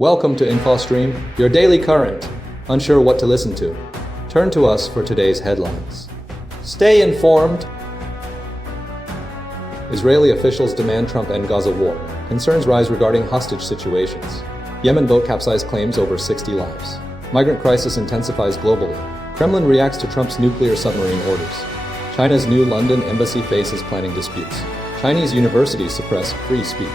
Welcome to InfoStream, your daily current. Unsure what to listen to? Turn to us for today's headlines. Stay informed. Israeli officials demand Trump end Gaza war. Concerns rise regarding hostage situations. Yemen boat capsize claims over 60 lives. Migrant crisis intensifies globally. Kremlin reacts to Trump's nuclear submarine orders. China's new London embassy faces planning disputes. Chinese universities suppress free speech.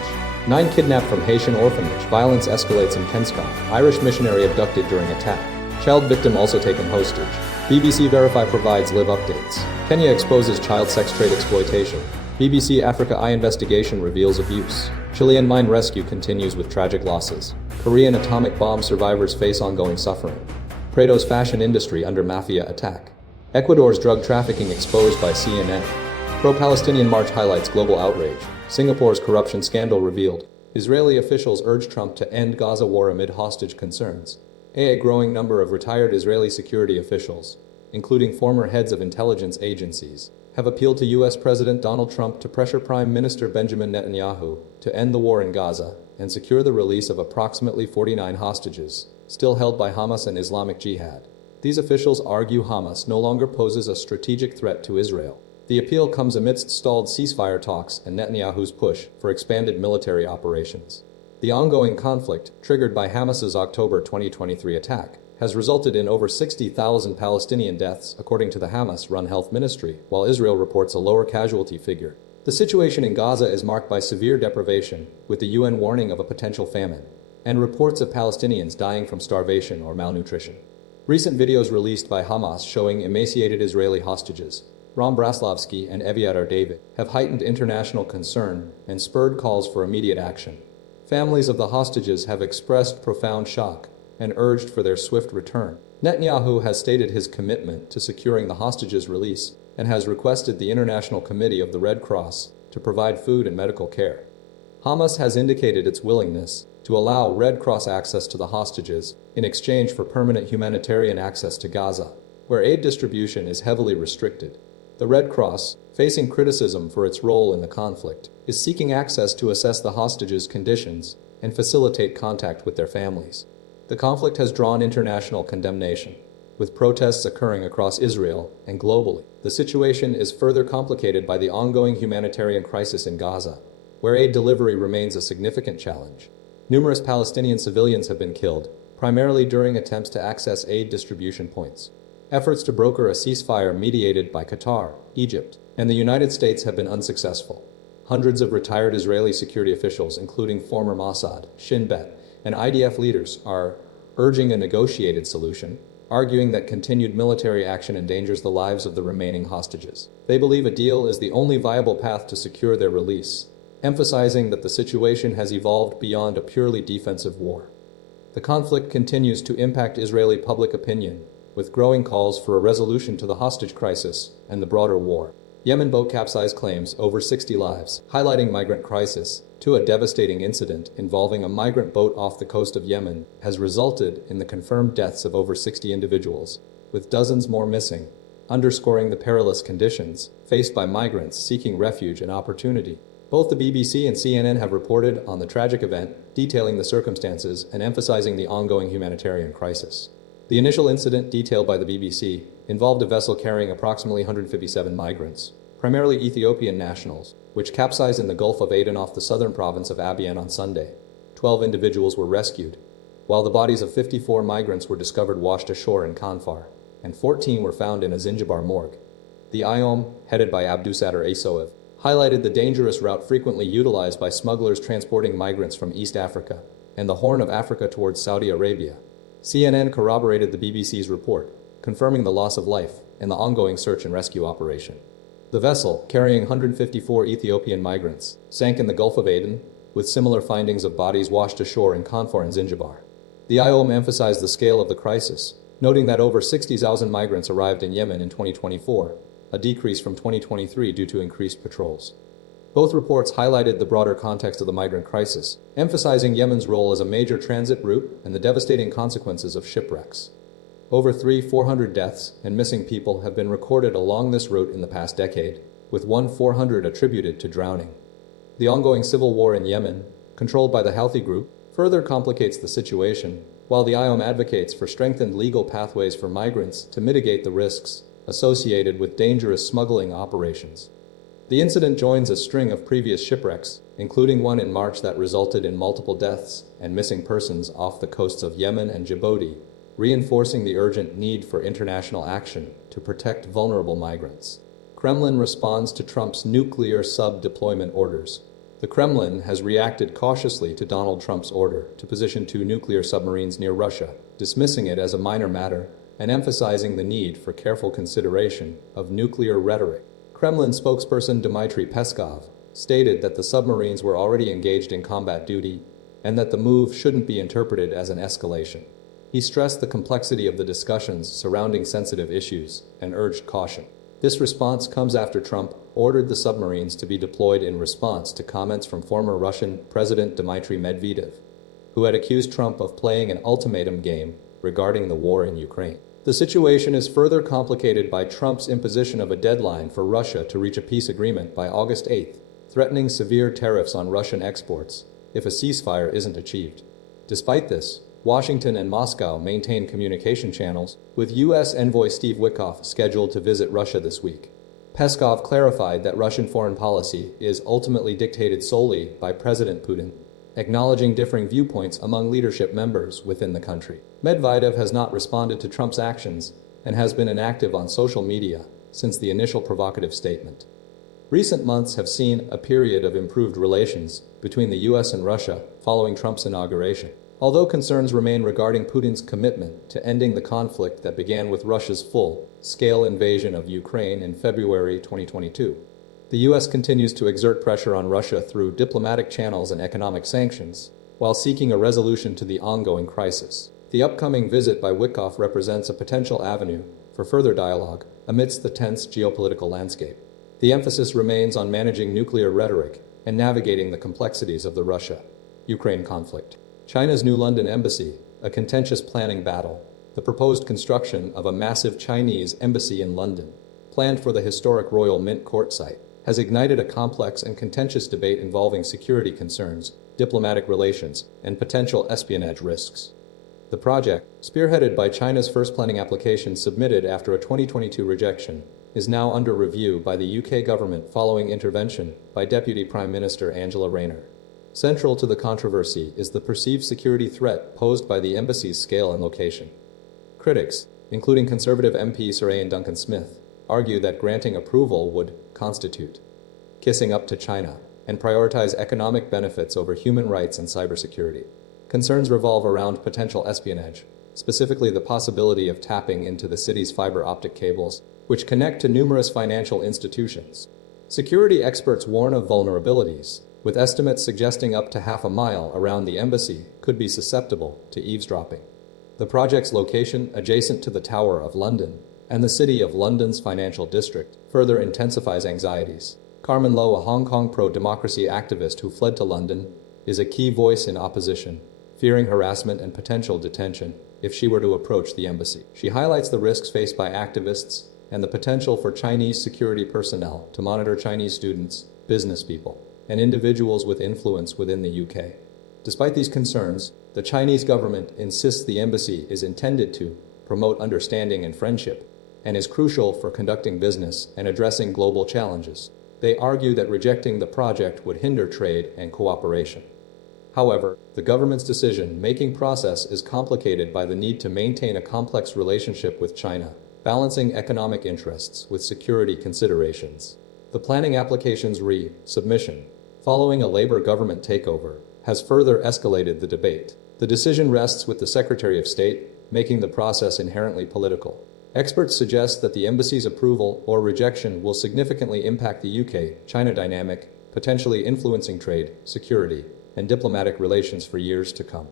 9 kidnapped from Haitian orphanage. Violence escalates in Kenscoff. Irish missionary abducted during attack. Child victim also taken hostage. BBC Verify provides live updates. Kenya exposes child sex trade exploitation. BBC Africa Eye investigation reveals abuse. Chilean mine rescue continues with tragic losses. Korean atomic bomb survivors face ongoing suffering. Prato's fashion industry under Mafia attack. Ecuador's drug trafficking exposed by CNN. Pro-Palestinian march highlights global outrage. Singapore's corruption scandal revealed. Israeli officials urge Trump to end Gaza war amid hostage concerns. A growing number of retired Israeli security officials, including former heads of intelligence agencies, have appealed to U.S. President Donald Trump to pressure Prime Minister Benjamin Netanyahu to end the war in Gaza and secure the release of approximately 49 hostages, still held by Hamas and Islamic Jihad. These officials argue Hamas no longer poses a strategic threat to Israel. The appeal comes amidst stalled ceasefire talks and Netanyahu's push for expanded military operations. The ongoing conflict, triggered by Hamas's October 2023 attack, has resulted in over 60,000 Palestinian deaths, according to the Hamas-run health ministry, while Israel reports a lower casualty figure. The situation in Gaza is marked by severe deprivation, with the UN warning of a potential famine, and reports of Palestinians dying from starvation or malnutrition. Recent videos released by Hamas showing emaciated Israeli hostages, Ram Braslavsky and Eviatar David, have heightened international concern and spurred calls for immediate action. Families of the hostages have expressed profound shock and urged for their swift return. Netanyahu has stated his commitment to securing the hostages' release and has requested the International Committee of the Red Cross to provide food and medical care. Hamas has indicated its willingness to allow Red Cross access to the hostages in exchange for permanent humanitarian access to Gaza, where aid distribution is heavily restricted. The Red Cross, facing criticism for its role in the conflict, is seeking access to assess the hostages' conditions and facilitate contact with their families. The conflict has drawn international condemnation, with protests occurring across Israel and globally. The situation is further complicated by the ongoing humanitarian crisis in Gaza, where aid delivery remains a significant challenge. Numerous Palestinian civilians have been killed, primarily during attempts to access aid distribution points. Efforts to broker a ceasefire mediated by Qatar, Egypt, and the United States have been unsuccessful. Hundreds of retired Israeli security officials, including former Mossad, Shin Bet, and IDF leaders, are urging a negotiated solution, arguing that continued military action endangers the lives of the remaining hostages. They believe a deal is the only viable path to secure their release, emphasizing that the situation has evolved beyond a purely defensive war. The conflict continues to impact Israeli public opinion, with growing calls for a resolution to the hostage crisis and the broader war. Yemen boat capsize claims over 60 lives, highlighting migrant crisis. A devastating incident involving a migrant boat off the coast of Yemen has resulted in the confirmed deaths of over 60 individuals, with dozens more missing, underscoring the perilous conditions faced by migrants seeking refuge and opportunity. Both the BBC and CNN have reported on the tragic event, detailing the circumstances and emphasizing the ongoing humanitarian crisis. The initial incident, detailed by the BBC, involved a vessel carrying approximately 157 migrants, primarily Ethiopian nationals, which capsized in the Gulf of Aden off the southern province of Abyei on Sunday. 12 individuals were rescued, while the bodies of 54 migrants were discovered washed ashore in Khanfar, and 14 were found in a Zanzibar morgue. The IOM, headed by Abdusader Asoev, highlighted the dangerous route frequently utilized by smugglers transporting migrants from East Africa and the Horn of Africa towards Saudi Arabia. CNN corroborated the BBC's report, confirming the loss of life and the ongoing search and rescue operation. The vessel, carrying 154 Ethiopian migrants, sank in the Gulf of Aden, with similar findings of bodies washed ashore in Khanfar and Zanzibar. The IOM emphasized the scale of the crisis, noting that over 60,000 migrants arrived in Yemen in 2024, a decrease from 2023 due to increased patrols. Both reports highlighted the broader context of the migrant crisis, emphasizing Yemen's role as a major transit route and the devastating consequences of shipwrecks. Over 400 deaths and missing people have been recorded along this route in the past decade, with 400 attributed to drowning. The ongoing civil war in Yemen, controlled by the Houthi group, further complicates the situation, while the IOM advocates for strengthened legal pathways for migrants to mitigate the risks associated with dangerous smuggling operations. The incident joins a string of previous shipwrecks, including one in March that resulted in multiple deaths and missing persons off the coasts of Yemen and Djibouti, reinforcing the urgent need for international action to protect vulnerable migrants. Kremlin responds to Trump's nuclear sub-deployment orders. The Kremlin has reacted cautiously to Donald Trump's order to position 2 nuclear submarines near Russia, dismissing it as a minor matter and emphasizing the need for careful consideration of nuclear rhetoric. Kremlin spokesperson Dmitry Peskov stated that the submarines were already engaged in combat duty and that the move shouldn't be interpreted as an escalation. He stressed the complexity of the discussions surrounding sensitive issues and urged caution. This response comes after Trump ordered the submarines to be deployed in response to comments from former Russian President Dmitry Medvedev, who had accused Trump of playing an ultimatum game regarding the war in Ukraine. The situation is further complicated by Trump's imposition of a deadline for Russia to reach a peace agreement by August 8, threatening severe tariffs on Russian exports if a ceasefire isn't achieved. Despite this, Washington and Moscow maintain communication channels, with U.S. envoy Steve Witkoff scheduled to visit Russia this week. Peskov clarified that Russian foreign policy is ultimately dictated solely by President Putin, acknowledging differing viewpoints among leadership members within the country. Medvedev has not responded to Trump's actions and has been inactive on social media since the initial provocative statement. Recent months have seen a period of improved relations between the U.S. and Russia following Trump's inauguration, although concerns remain regarding Putin's commitment to ending the conflict that began with Russia's full-scale invasion of Ukraine in February 2022. The U.S. continues to exert pressure on Russia through diplomatic channels and economic sanctions, while seeking a resolution to the ongoing crisis. The upcoming visit by Witkoff represents a potential avenue for further dialogue amidst the tense geopolitical landscape. The emphasis remains on managing nuclear rhetoric and navigating the complexities of the Russia-Ukraine conflict. China's new London embassy, a contentious planning battle, the proposed construction of a massive Chinese embassy in London, planned for the historic Royal Mint Court site, has ignited a complex and contentious debate involving security concerns, diplomatic relations, and potential espionage risks. The project, spearheaded by China's first planning application submitted after a 2022 rejection, is now under review by the UK government following intervention by Deputy Prime Minister Angela Rayner. Central to the controversy is the perceived security threat posed by the embassy's scale and location. Critics, including Conservative MP Sir Ian Duncan Smith, argue that granting approval would constitute kissing up to China and prioritize economic benefits over human rights and cybersecurity. Concerns revolve around potential espionage, specifically the possibility of tapping into the city's fiber optic cables, which connect to numerous financial institutions. Security experts warn of vulnerabilities, with estimates suggesting up to half a mile around the embassy could be susceptible to eavesdropping. The project's location, adjacent to the Tower of London and the City of London's financial district, further intensifies anxieties. Carmen Lo, a Hong Kong pro-democracy activist who fled to London, is a key voice in opposition, fearing harassment and potential detention if she were to approach the embassy. She highlights the risks faced by activists and the potential for Chinese security personnel to monitor Chinese students, business people, and individuals with influence within the UK. Despite these concerns, the Chinese government insists the embassy is intended to promote understanding and friendship, and is crucial for conducting business and addressing global challenges. They argue that rejecting the project would hinder trade and cooperation. However, the government's decision-making process is complicated by the need to maintain a complex relationship with China, balancing economic interests with security considerations. The planning application's re-submission, following a Labour government takeover, has further escalated the debate. The decision rests with the Secretary of State, making the process inherently political. Experts suggest that the embassy's approval or rejection will significantly impact the UK-China dynamic, potentially influencing trade, security, and diplomatic relations for years to come.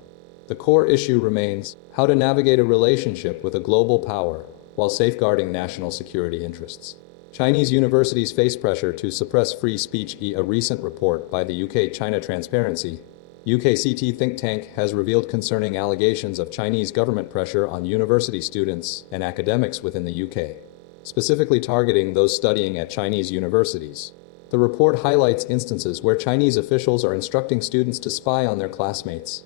The core issue remains how to navigate a relationship with a global power while safeguarding national security interests. Chinese universities face pressure to suppress free speech. A recent report by the UK-China Transparency UKCT think tank has revealed concerning allegations of Chinese government pressure on university students and academics within the UK, specifically targeting those studying at Chinese universities. The report highlights instances where Chinese officials are instructing students to spy on their classmates,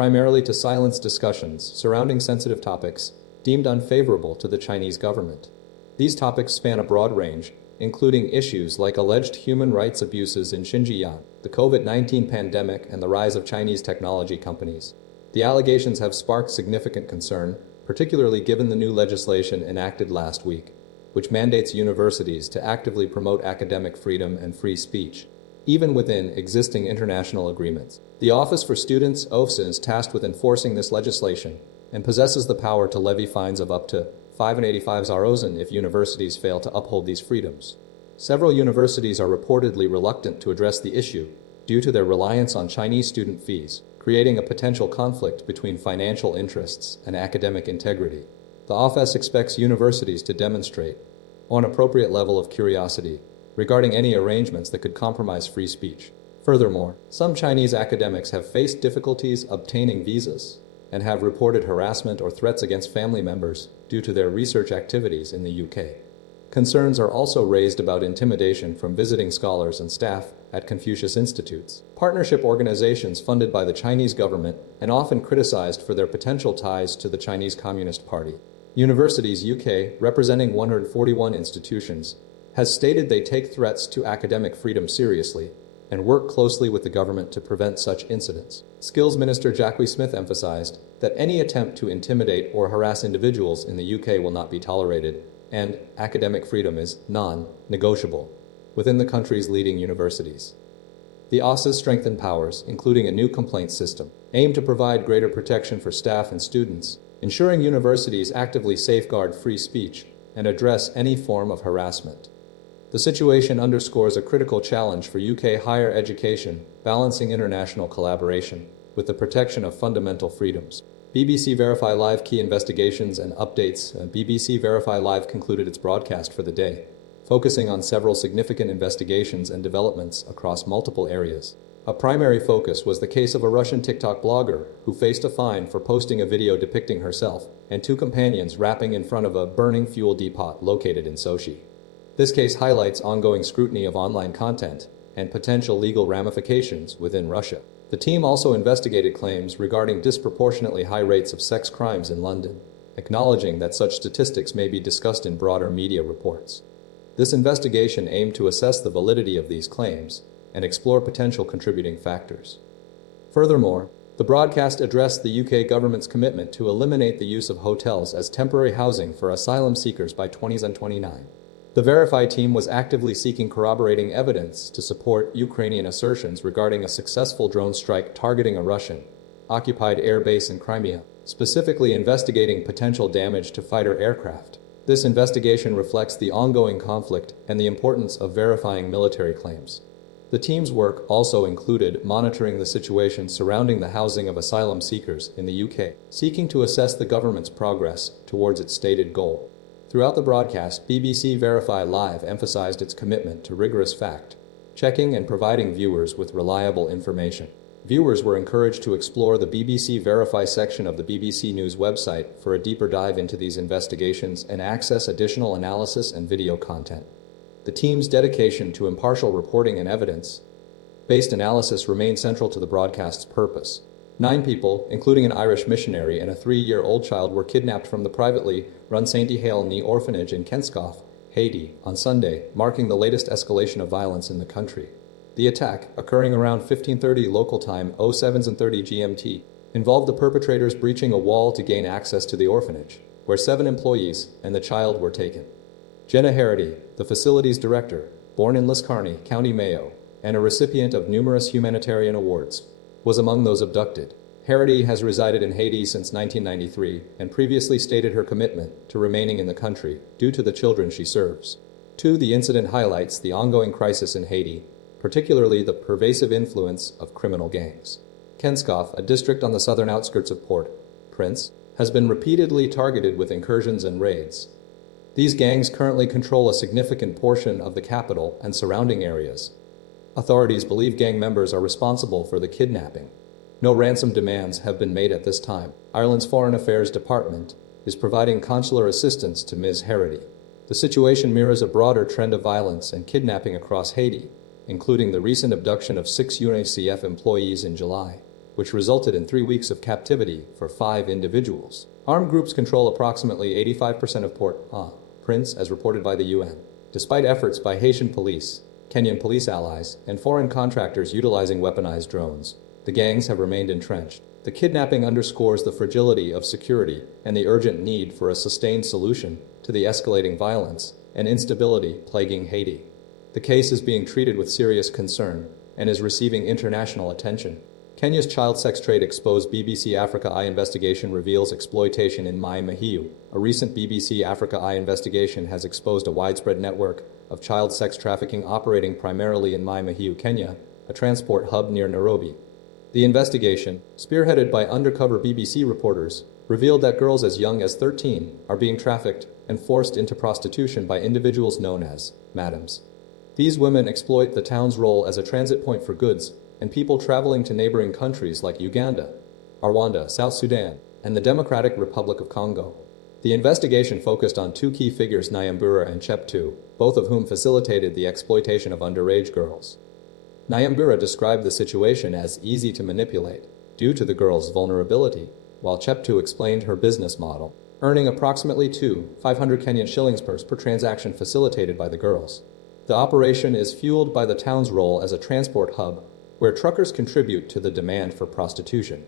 primarily to silence discussions surrounding sensitive topics deemed unfavorable to the Chinese government. These topics span a broad range, including issues like alleged human rights abuses in Xinjiang, the COVID-19 pandemic, and the rise of Chinese technology companies. The allegations have sparked significant concern, particularly given the new legislation enacted last week, which mandates universities to actively promote academic freedom and free speech, even within existing international agreements. The Office for Students (OFSA) is tasked with enforcing this legislation and possesses the power to levy fines of up to 585,000 if universities fail to uphold these freedoms. Several universities are reportedly reluctant to address the issue due to their reliance on Chinese student fees, creating a potential conflict between financial interests and academic integrity. The office expects universities to demonstrate an appropriate level of curiosity regarding any arrangements that could compromise free speech. Furthermore, some Chinese academics have faced difficulties obtaining visas and have reported harassment or threats against family members due to their research activities in the UK. Concerns are also raised about intimidation from visiting scholars and staff at Confucius Institutes, partnership organizations funded by the Chinese government and often criticized for their potential ties to the Chinese Communist Party. Universities UK, representing 141 institutions, has stated they take threats to academic freedom seriously and work closely with the government to prevent such incidents. Skills Minister Jacqui Smith emphasized that any attempt to intimidate or harass individuals in the UK will not be tolerated, and academic freedom is non-negotiable within the country's leading universities. The OSA's strengthened powers, including a new complaint system, aim to provide greater protection for staff and students, ensuring universities actively safeguard free speech and address any form of harassment. The situation underscores a critical challenge for UK higher education, balancing international collaboration with the protection of fundamental freedoms. BBC Verify Live key investigations and updates. BBC Verify Live concluded its broadcast for the day, focusing on several significant investigations and developments across multiple areas. A primary focus was the case of a Russian TikTok blogger who faced a fine for posting a video depicting herself and two companions rapping in front of a burning fuel depot located in Sochi. This case highlights ongoing scrutiny of online content and potential legal ramifications within Russia. The team also investigated claims regarding disproportionately high rates of sex crimes in London, acknowledging that such statistics may be discussed in broader media reports. This investigation aimed to assess the validity of these claims and explore potential contributing factors. Furthermore, the broadcast addressed the UK government's commitment to eliminate the use of hotels as temporary housing for asylum seekers by 2029. The Verify team was actively seeking corroborating evidence to support Ukrainian assertions regarding a successful drone strike targeting a Russian-occupied air base in Crimea, specifically investigating potential damage to fighter aircraft. This investigation reflects the ongoing conflict and the importance of verifying military claims. The team's work also included monitoring the situation surrounding the housing of asylum seekers in the UK, seeking to assess the government's progress towards its stated goal. Throughout the broadcast, BBC Verify Live emphasized its commitment to rigorous fact-checking and providing viewers with reliable information. Viewers were encouraged to explore the BBC Verify section of the BBC News website for a deeper dive into these investigations and access additional analysis and video content. The team's dedication to impartial reporting and evidence-based analysis remained central to the broadcast's purpose. 9 people, including an Irish missionary and a 3-year-old child, were kidnapped from the privately run Sainte-Hélène orphanage in Kenscoff, Haiti, on Sunday, marking the latest escalation of violence in the country. The attack, occurring around 15:30 local time, 07:30 GMT, involved the perpetrators breaching a wall to gain access to the orphanage, where 7 employees and the child were taken. Gena Heraty, the facility's director, born in Liscarney, County Mayo, and a recipient of numerous humanitarian awards, was among those abducted. Heraty has resided in Haiti since 1993 and previously stated her commitment to remaining in the country due to the children she serves. 2. The incident highlights the ongoing crisis in Haiti, particularly the pervasive influence of criminal gangs. Kenscoff, a district on the southern outskirts of Port-au-Prince, has been repeatedly targeted with incursions and raids. These gangs currently control a significant portion of the capital and surrounding areas. Authorities believe gang members are responsible for the kidnapping. No ransom demands have been made at this time. Ireland's Foreign Affairs Department is providing consular assistance to Ms. Heraty. The situation mirrors a broader trend of violence and kidnapping across Haiti, including the recent abduction of 6 UNHCR employees in July, which resulted in 3 weeks of captivity for 5 individuals. Armed groups control approximately 85% of Port-au-Prince, as reported by the UN. Despite efforts by Haitian police, Kenyan police allies, and foreign contractors utilizing weaponized drones, the gangs have remained entrenched. The kidnapping underscores the fragility of security and the urgent need for a sustained solution to the escalating violence and instability plaguing Haiti. The case is being treated with serious concern and is receiving international attention. Kenya's child sex trade exposed. BBC Africa Eye investigation reveals exploitation in Mayo. A recent BBC Africa Eye investigation has exposed a widespread network of child sex trafficking operating primarily in Mayo, Kenya, a transport hub near Nairobi. The investigation, spearheaded by undercover BBC reporters, revealed that girls as young as 13 are being trafficked and forced into prostitution by individuals known as madams. These women exploit the town's role as a transit point for goods and people traveling to neighboring countries like Uganda, Rwanda, South Sudan, and the Democratic Republic of Congo. The investigation focused on 2 key figures, Nyambura and Cheptu, both of whom facilitated the exploitation of underage girls. Nyambura described the situation as easy to manipulate due to the girls' vulnerability, while Cheptu explained her business model, earning approximately 500 Kenyan shillings per transaction facilitated by the girls. The operation is fueled by the town's role as a transport hub, where truckers contribute to the demand for prostitution.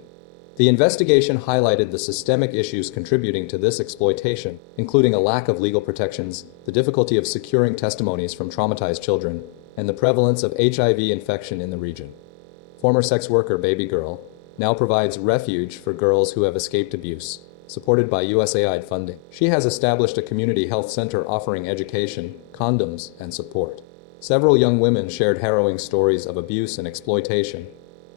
The investigation highlighted the systemic issues contributing to this exploitation, including a lack of legal protections, the difficulty of securing testimonies from traumatized children, and the prevalence of HIV infection in the region. Former sex worker Baby Girl now provides refuge for girls who have escaped abuse, supported by USAID funding. She has established a community health center offering education, condoms, and support. Several young women shared harrowing stories of abuse and exploitation,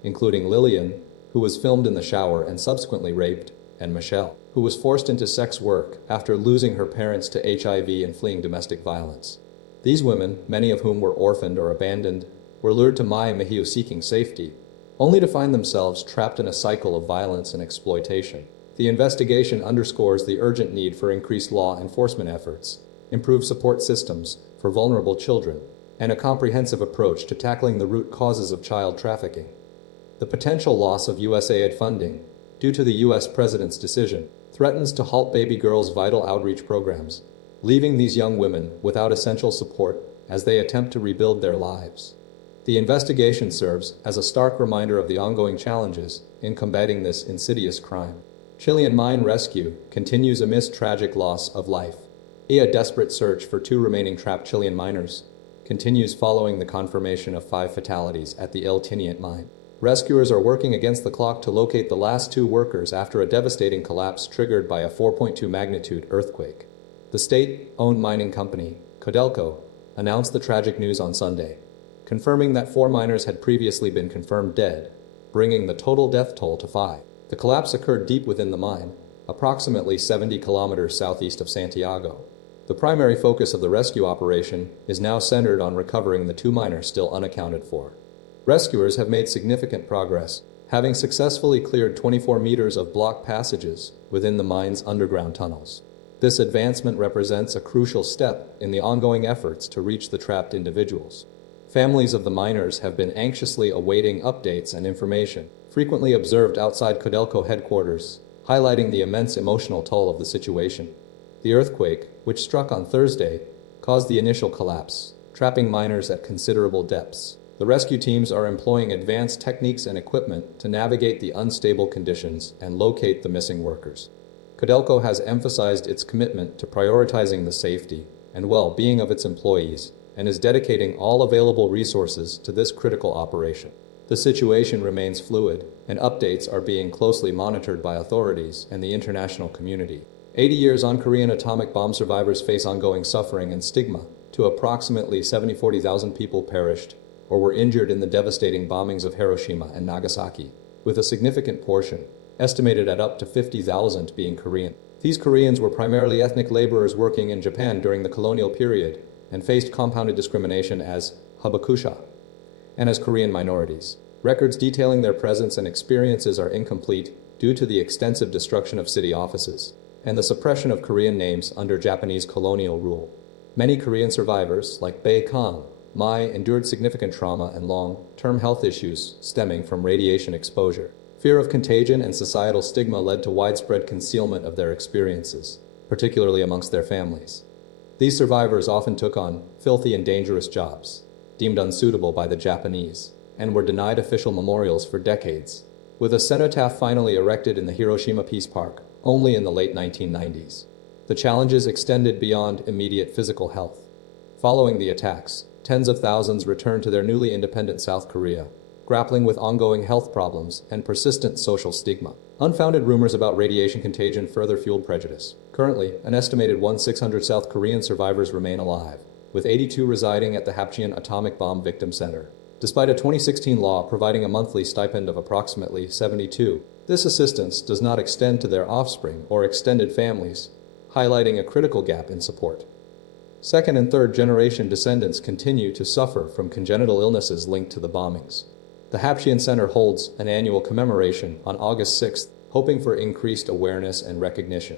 including Lillian, who was filmed in the shower and subsequently raped, and Michelle, who was forced into sex work after losing her parents to HIV and fleeing domestic violence. These women, many of whom were orphaned or abandoned, were lured to Mayo seeking safety, only to find themselves trapped in a cycle of violence and exploitation. The investigation underscores the urgent need for increased law enforcement efforts, improved support systems for vulnerable children, and a comprehensive approach to tackling the root causes of child trafficking. The potential loss of USAID funding, due to the U.S. President's decision, threatens to halt Baby Girl's vital outreach programs, leaving these young women without essential support as they attempt to rebuild their lives. The investigation serves as a stark reminder of the ongoing challenges in combating this insidious crime. Chilean mine rescue continues amidst tragic loss of life. A desperate search for 2 remaining trapped Chilean miners continues following the confirmation of 5 fatalities at the El Teniente mine. Rescuers are working against the clock to locate the last 2 workers after a devastating collapse triggered by a 4.2 magnitude earthquake. The state-owned mining company, Codelco, announced the tragic news on Sunday, confirming that 4 miners had previously been confirmed dead, bringing the total death toll to 5. The collapse occurred deep within the mine, approximately 70 kilometers southeast of Santiago. The primary focus of the rescue operation is now centered on recovering the 2 miners still unaccounted for. Rescuers have made significant progress, having successfully cleared 24 meters of blocked passages within the mine's underground tunnels. This advancement represents a crucial step in the ongoing efforts to reach the trapped individuals. Families of the miners have been anxiously awaiting updates and information, frequently observed outside Codelco headquarters, highlighting the immense emotional toll of the situation. The earthquake, which struck on Thursday, caused the initial collapse, trapping miners at considerable depths. The rescue teams are employing advanced techniques and equipment to navigate the unstable conditions and locate the missing workers. Codelco has emphasized its commitment to prioritizing the safety and well-being of its employees and is dedicating all available resources to this critical operation. The situation remains fluid, and updates are being closely monitored by authorities and the international community. 80 years on, Korean atomic bomb survivors face ongoing suffering and stigma. To approximately 40,000 people perished or were injured in the devastating bombings of Hiroshima and Nagasaki, with a significant portion, estimated at up to 50,000, being Korean. These Koreans were primarily ethnic laborers working in Japan during the colonial period and faced compounded discrimination as habakusha and as Korean minorities. Records detailing their presence and experiences are incomplete due to the extensive destruction of city offices and the suppression of Korean names under Japanese colonial rule. Many Korean survivors, like Bae Kang, Maai, endured significant trauma and long-term health issues stemming from radiation exposure. Fear of contagion and societal stigma led to widespread concealment of their experiences, particularly amongst their families. These survivors often took on filthy and dangerous jobs, deemed unsuitable by the Japanese, and were denied official memorials for decades, with a cenotaph finally erected in the Hiroshima Peace Park only in the late 1990s. The challenges extended beyond immediate physical health. Following the attacks, tens of thousands returned to their newly independent South Korea, grappling with ongoing health problems and persistent social stigma. Unfounded rumors about radiation contagion further fueled prejudice. Currently, an estimated 1,600 South Korean survivors remain alive, with 82 residing at the Haitian Atomic Bomb Victim Center. Despite a 2016 law providing a monthly stipend of approximately $72, this assistance does not extend to their offspring or extended families, highlighting a critical gap in support. Second and third generation descendants continue to suffer from congenital illnesses linked to the bombings. The Haitian Center holds an annual commemoration on August 6th, hoping for increased awareness and recognition.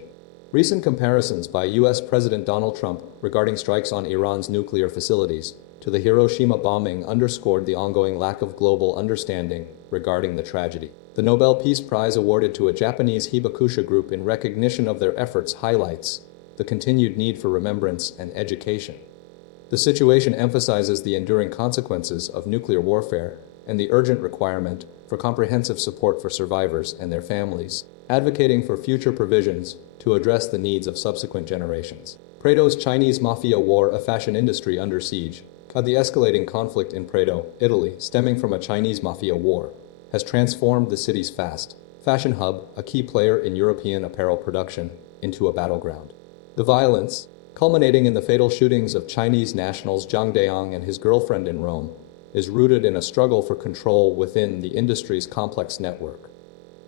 Recent comparisons by U.S. President Donald Trump regarding strikes on Iran's nuclear facilities to the Hiroshima bombing underscored the ongoing lack of global understanding regarding the tragedy. The Nobel Peace Prize awarded to a Japanese hibakusha group in recognition of their efforts highlights the continued need for remembrance and education. The situation emphasizes the enduring consequences of nuclear warfare and the urgent requirement for comprehensive support for survivors and their families, advocating for future provisions to address the needs of subsequent generations. Prato's Chinese Mafia war, a fashion industry under siege. The escalating conflict in Prato, Italy, stemming from a Chinese mafia war, has transformed the city's fast fashion hub, a key player in European apparel production, into a battleground. The violence, culminating in the fatal shootings of Chinese nationals Zhang Deong and his girlfriend in Rome, is rooted in a struggle for control within the industry's complex network.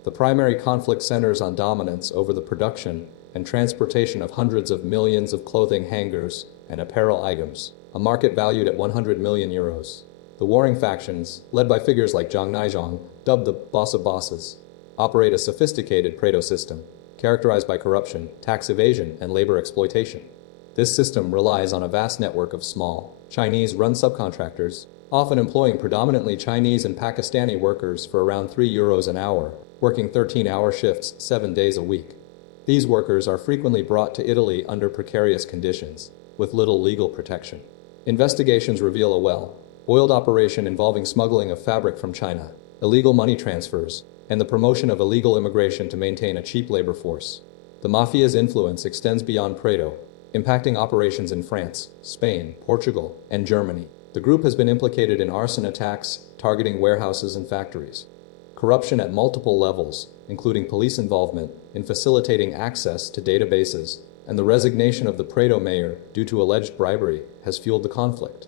The primary conflict centers on dominance over the production and transportation of hundreds of millions of clothing hangers and apparel items, a market valued at 100 million euros. The warring factions, led by figures like Zhang Naizhong, dubbed the Boss of Bosses, operate a sophisticated Prato system, characterized by corruption, tax evasion, and labor exploitation. This system relies on a vast network of small, Chinese-run subcontractors, often employing predominantly Chinese and Pakistani workers for around €3 an hour, working 13-hour shifts 7 days a week. These workers are frequently brought to Italy under precarious conditions, with little legal protection. Investigations reveal a well-oiled operation involving smuggling of fabric from China, illegal money transfers, and the promotion of illegal immigration to maintain a cheap labor force. The Mafia's influence extends beyond Prato, impacting operations in France, Spain, Portugal, and Germany. The group has been implicated in arson attacks targeting warehouses and factories. Corruption at multiple levels, including police involvement in facilitating access to databases, and the resignation of the Prato mayor due to alleged bribery, has fueled the conflict.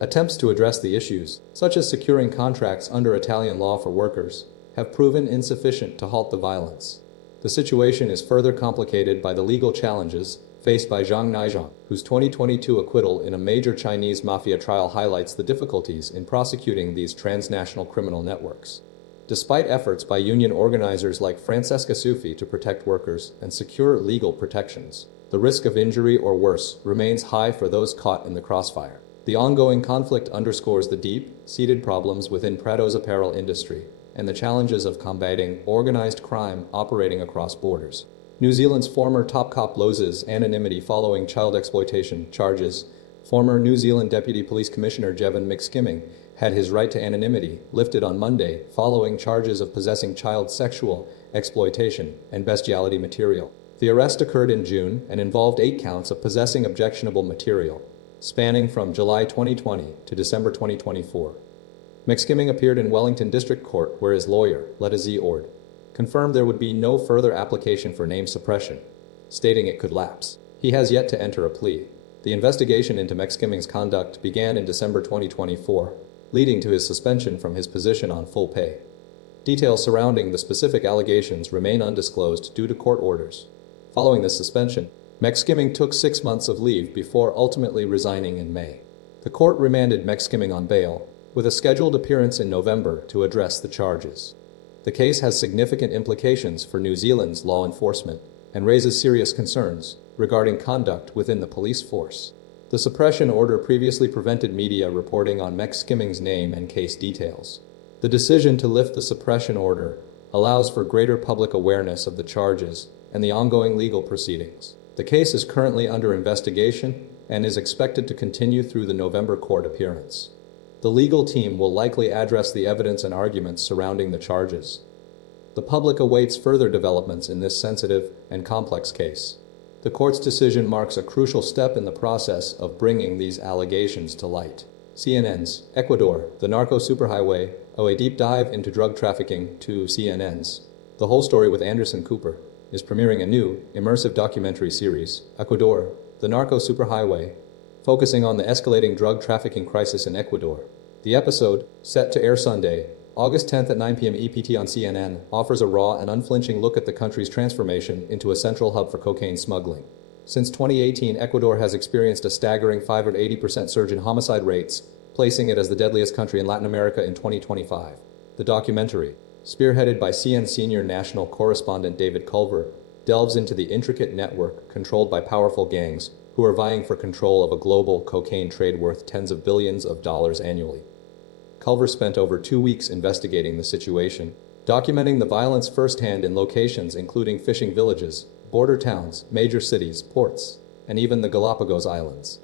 Attempts to address the issues, such as securing contracts under Italian law for workers, have proven insufficient to halt the violence. The situation is further complicated by the legal challenges faced by Zhang Naizhong, whose 2022 acquittal in a major Chinese mafia trial highlights the difficulties in prosecuting these transnational criminal networks. Despite efforts by union organizers like Francesca Sufi to protect workers and secure legal protections, the risk of injury or worse remains high for those caught in the crossfire. The ongoing conflict underscores the deep-seated problems within Prato's apparel industry and the challenges of combating organized crime operating across borders. New Zealand's former top cop loses anonymity following child exploitation charges. Former New Zealand Deputy Police Commissioner Jevon McSkimming had his right to anonymity lifted on Monday following charges of possessing child sexual exploitation and bestiality material. The arrest occurred in June and involved 8 counts of possessing objectionable material, spanning from July 2020 to December 2024. McSkimming appeared in Wellington District Court, where his lawyer, Letizia Ord, confirmed there would be no further application for name suppression, stating it could lapse. He has yet to enter a plea. The investigation into McSkimming's conduct began in December 2024, leading to his suspension from his position on full pay. Details surrounding the specific allegations remain undisclosed due to court orders. Following this suspension, McSkimming took 6 months of leave before ultimately resigning in May. The court remanded McSkimming on bail, with a scheduled appearance in November to address the charges. The case has significant implications for New Zealand's law enforcement and raises serious concerns regarding conduct within the police force. The suppression order previously prevented media reporting on McSkimming's name and case details. The decision to lift the suppression order allows for greater public awareness of the charges and the ongoing legal proceedings. The case is currently under investigation and is expected to continue through the November court appearance. The legal team will likely address the evidence and arguments surrounding the charges. The public awaits further developments in this sensitive and complex case. The court's decision marks a crucial step in the process of bringing these allegations to light. CNN's Ecuador, the narco superhighway, a deep dive into drug trafficking to CNN's The Whole Story with Anderson Cooper, is premiering a new, immersive documentary series, Ecuador, the narco superhighway, focusing on the escalating drug trafficking crisis in Ecuador. The episode, set to air Sunday, August 10th at 9 p.m. EPT on CNN, offers a raw and unflinching look at the country's transformation into a central hub for cocaine smuggling. Since 2018, Ecuador has experienced a staggering 580% surge in homicide rates, placing it as the deadliest country in Latin America in 2025. The documentary, spearheaded by CN senior national correspondent David Culver, delves into the intricate network controlled by powerful gangs who are vying for control of a global cocaine trade worth tens of billions of dollars annually. Culver spent over 2 weeks investigating the situation, documenting the violence firsthand in locations including fishing villages, border towns, major cities, ports, and even the Galapagos Islands.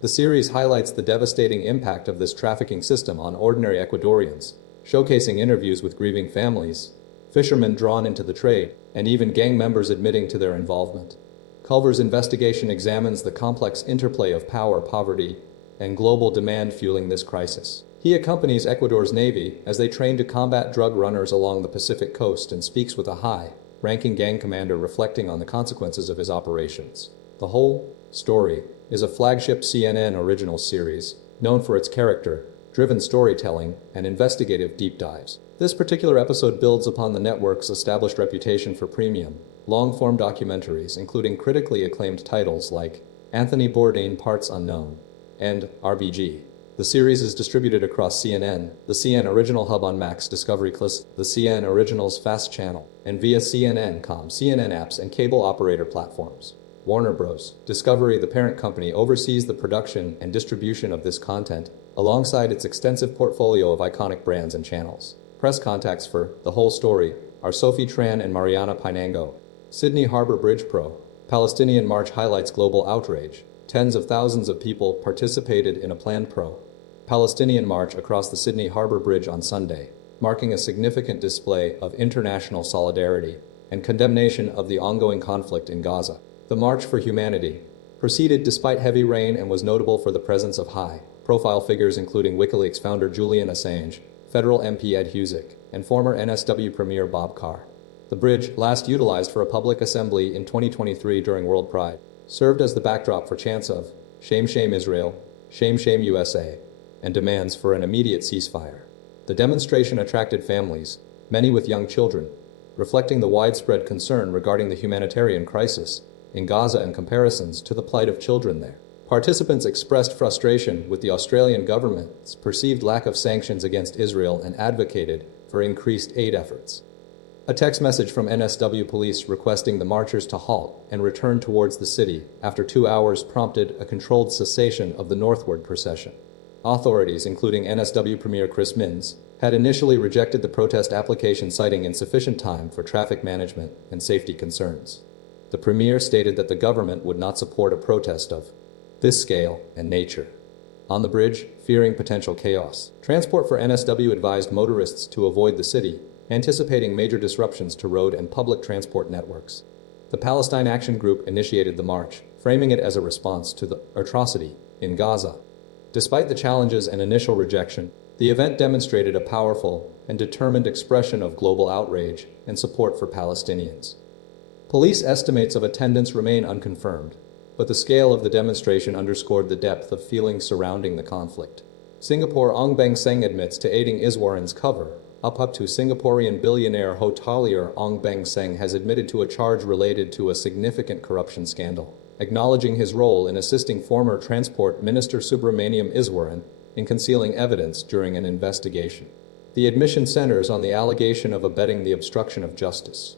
The series highlights the devastating impact of this trafficking system on ordinary Ecuadorians, showcasing interviews with grieving families, fishermen drawn into the trade, and even gang members admitting to their involvement. Culver's investigation examines the complex interplay of power, poverty, and global demand fueling this crisis. He accompanies Ecuador's Navy as they train to combat drug runners along the Pacific coast and speaks with a high-ranking gang commander reflecting on the consequences of his operations. The Whole Story is a flagship CNN original series, known for its character-driven storytelling and investigative deep dives. This particular episode builds upon the network's established reputation for premium, long-form documentaries, including critically acclaimed titles like Anthony Bourdain Parts Unknown and RBG. The series is distributed across CNN, the CN Original Hub on Max Discovery Plus, the CN Originals Fast Channel, and via CNN.com, CNN apps, and cable operator platforms. Warner Bros. Discovery, the parent company, oversees the production and distribution of this content, alongside its extensive portfolio of iconic brands and channels. Press contacts for The Whole Story are Sophie Tran and Mariana Pinango. Sydney Harbor Bridge Pro-Palestinian March highlights global outrage. Tens of thousands of people participated in a planned pro-Palestinian march across the Sydney Harbor Bridge on Sunday, marking a significant display of international solidarity and condemnation of the ongoing conflict in Gaza. The March for Humanity proceeded despite heavy rain and was notable for the presence of high-profile figures including WikiLeaks founder Julian Assange, federal MP Ed Husic, and former NSW Premier Bob Carr. The bridge, last utilized for a public assembly in 2023 during World Pride, served as the backdrop for chants of "Shame, shame Israel," "Shame, shame USA," and demands for an immediate ceasefire. The demonstration attracted families, many with young children, reflecting the widespread concern regarding the humanitarian crisis in Gaza and comparisons to the plight of children there. Participants expressed frustration with the Australian government's perceived lack of sanctions against Israel and advocated for increased aid efforts. A text message from NSW police requesting the marchers to halt and return towards the city after 2 hours prompted a controlled cessation of the northward procession. Authorities, including NSW Premier Chris Minns, had initially rejected the protest application citing insufficient time for traffic management and safety concerns. The Premier stated that the government would not support a protest of this scale and nature. On the bridge, fearing potential chaos, Transport for NSW advised motorists to avoid the city, anticipating major disruptions to road and public transport networks. The Palestine Action Group initiated the march, framing it as a response to the atrocity in Gaza. Despite the challenges and initial rejection, the event demonstrated a powerful and determined expression of global outrage and support for Palestinians. Police estimates of attendance remain unconfirmed, but the scale of the demonstration underscored the depth of feelings surrounding the conflict. Singapore Ong Beng Seng admits to aiding Iswaran's cover. Up to Singaporean billionaire hotelier Ong Beng Seng has admitted to a charge related to a significant corruption scandal, acknowledging his role in assisting former Transport Minister Subramaniam Iswaran in concealing evidence during an investigation. The admission centers on the allegation of abetting the obstruction of justice.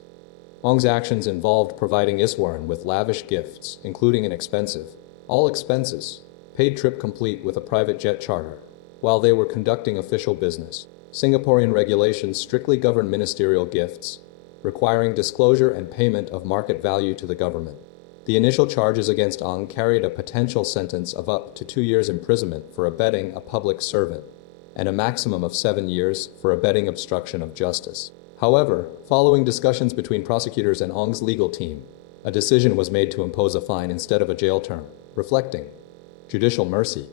Ong's actions involved providing Iswaran with lavish gifts, including an expensive, all expenses, paid trip complete with a private jet charter, while they were conducting official business. Singaporean regulations strictly govern ministerial gifts, requiring disclosure and payment of market value to the government. The initial charges against Ong carried a potential sentence of up to 2 years imprisonment for abetting a public servant, and a maximum of 7 years for abetting obstruction of justice. However, following discussions between prosecutors and Ong's legal team, a decision was made to impose a fine instead of a jail term, reflecting judicial mercy.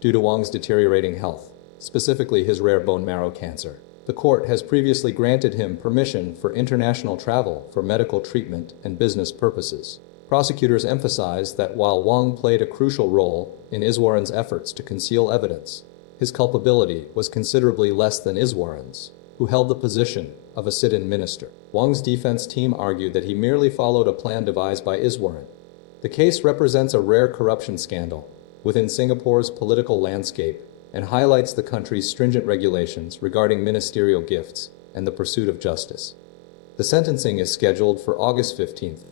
Due to Wong's deteriorating health, specifically his rare bone marrow cancer, the court has previously granted him permission for international travel for medical treatment and business purposes. Prosecutors emphasized that while Wong played a crucial role in Iswaran's efforts to conceal evidence, his culpability was considerably less than Iswaran's, who held the position of a sit-in minister. Wong's defense team argued that he merely followed a plan devised by Iswaran. The case represents a rare corruption scandal within Singapore's political landscape and highlights the country's stringent regulations regarding ministerial gifts and the pursuit of justice. The sentencing is scheduled for August 15th.